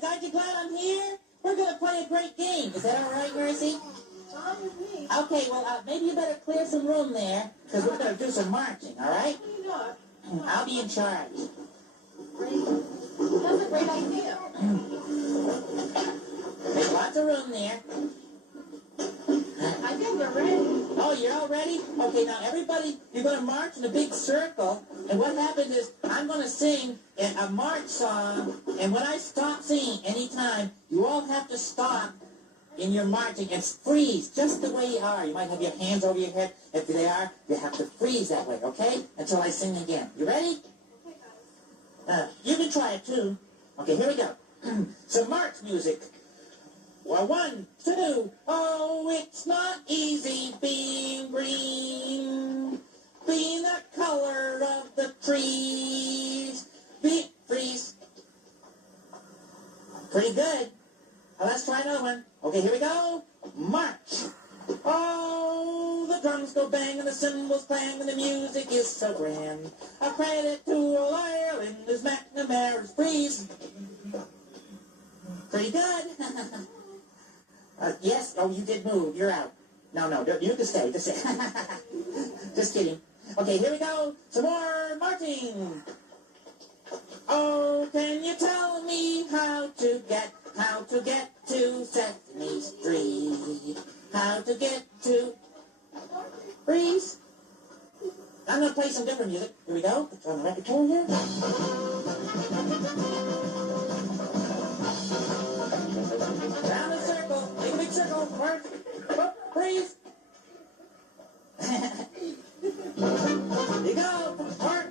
guys, aren't you glad I'm here? We're going to play a great game. Is that all right, Mercy? Fine with me. Okay, well, maybe you better clear some room there, because we're going to do some marching, all right? I'll be in charge. Great. That's a great idea. There's lots of room there. I think we're ready. Oh, you're all ready? Okay, now everybody, you're going to march in a big circle, and what happens is I'm going to sing a march song, and when I stop singing anytime, you all have to stop in your marching and freeze just the way you are. You might have your hands over your head. If they are, you have to freeze that way, okay? Until I sing again. You ready? Okay, guys. You can try it too. Okay, here we go. Some march music. Well, 1, 2, oh, it's not easy being green, being the color of the trees. Freeze. Pretty good. Well, let's try another one. Okay, here we go. March. Oh, the drums go bang and the cymbals clang and the music is so grand. A credit to all Irelanders, McNamara's freeze. Pretty good. Yes. Oh, you did move. You're out. No, you can stay. Just stay. Just kidding. Okay, here we go. Some more marching. Oh, can you tell me how to get to Sesame Street? How to get to... Freeze. I'm going to play some different music. Here we go. It's on the record player here. Round the circle. Make a big circle. March. Oh, freeze. Here you go. March.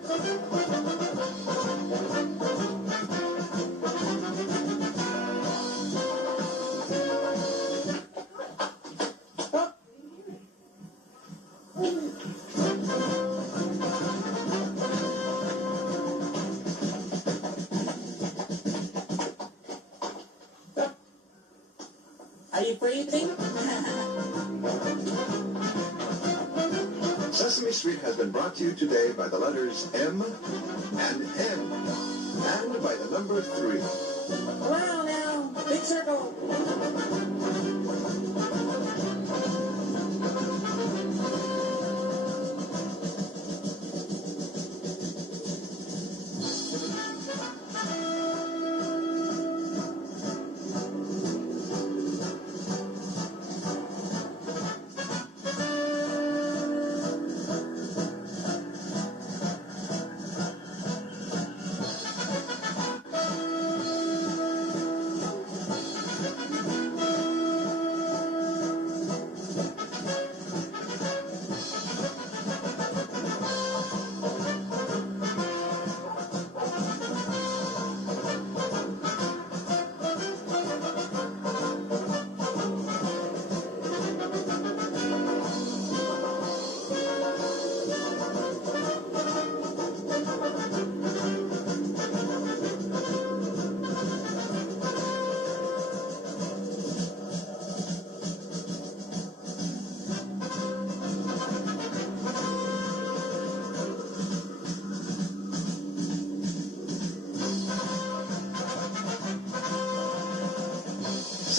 Are you freezing? Sesame Street has been brought to you today by the letters M and N, and by the number 3. Around now. Big circle.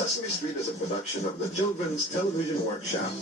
Sesame Street is a production of the Children's Television Workshop.